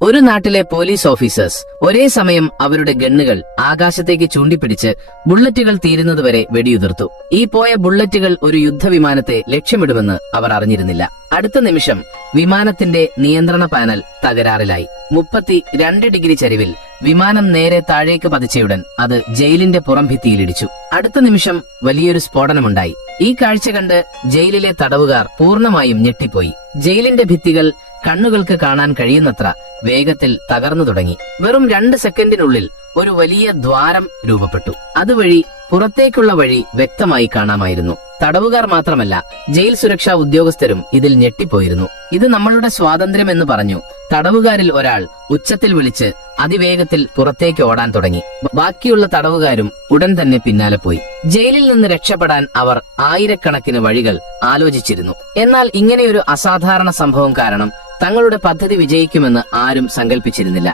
ഒരു നാട്ടിലെ police officers ഒരേ സമയം അവരുടെ ഗണ്ണുകൾ ആകാശത്തേക്ക് ചൂണ്ടിപ്പിടിച്ച് ബുള്ളറ്റുകൾ തീരുന്നതുവരെ വെടിയുതിർത്തു. ഈ പോയ ബുള്ളറ്റുകൾ ഒരു യുദ്ധവിമാനത്തെ ലക്ഷ്യമിടുമെന്ന് അവർ അറിഞ്ഞിരുന്നില്ല. അടുത്ത നിമിഷം വിമാനത്തിന്റെ നിയന്ത്രണ പാനൽ തകരാറിലായി. 32 ഡിഗ്രി ചരിവിൽ വിമാനം നേരെ താഴേക്ക് പതിച്ചയുടൻ അത് ജയിലിന്റെ പുറംഭിത്തിയിലിടിച്ചു. അടുത്ത നിമിഷം വലിയൊരു സ്ഫോടനമുണ്ടായി. ഈ കാഴ്ച കണ്ട് ജയിലിലെ തടവുകാർ പൂർണ്ണമായും ഞെട്ടിപ്പോയി. ജയിലിന്റെ ഭിത്തികൾ കണ്ണുകൾക്ക് കാണാൻ കഴിയുന്നത്ര വേഗത്തിൽ തകർന്നു തുടങ്ങി. വെറും 2 സെക്കൻഡിനുള്ളിൽ ഒരു വലിയ ദ്വാരം രൂപപ്പെട്ടു. അതുവഴി പുറത്തേക്കുള്ള വഴി വ്യക്തമായി കാണാമായിരുന്നു. തടവുകാർ മാത്രമല്ല, ജയിൽ സുരക്ഷാ ഉദ്യോഗസ്ഥരും ഇതിൽ ഞെട്ടിപ്പോയിരുന്നു. ഇത് നമ്മളുടെ സ്വാതന്ത്ര്യം എന്ന് പറഞ്ഞു തടവുകാരിൽ ഒരാൾ ഉച്ചത്തിൽ വിളിച്ച് അതിവേഗത്തിൽ പുറത്തേക്ക് ഓടാൻ തുടങ്ങി. ബാക്കിയുള്ള തടവുകാരും ഉടൻ തന്നെ പിന്നാലെ പോയി. ജയിലിൽ നിന്ന് രക്ഷപ്പെടാൻ അവർ ആയിരക്കണക്കിന് വഴികൾ ആലോചിച്ചിരുന്നു. എന്നാൽ ഇങ്ങനെയൊരു അസാധാരണ സംഭവം കാരണം തങ്ങളുടെ പദ്ധതി വിജയിക്കുമെന്ന് ആരും സങ്കല്പിച്ചിരുന്നില്ല.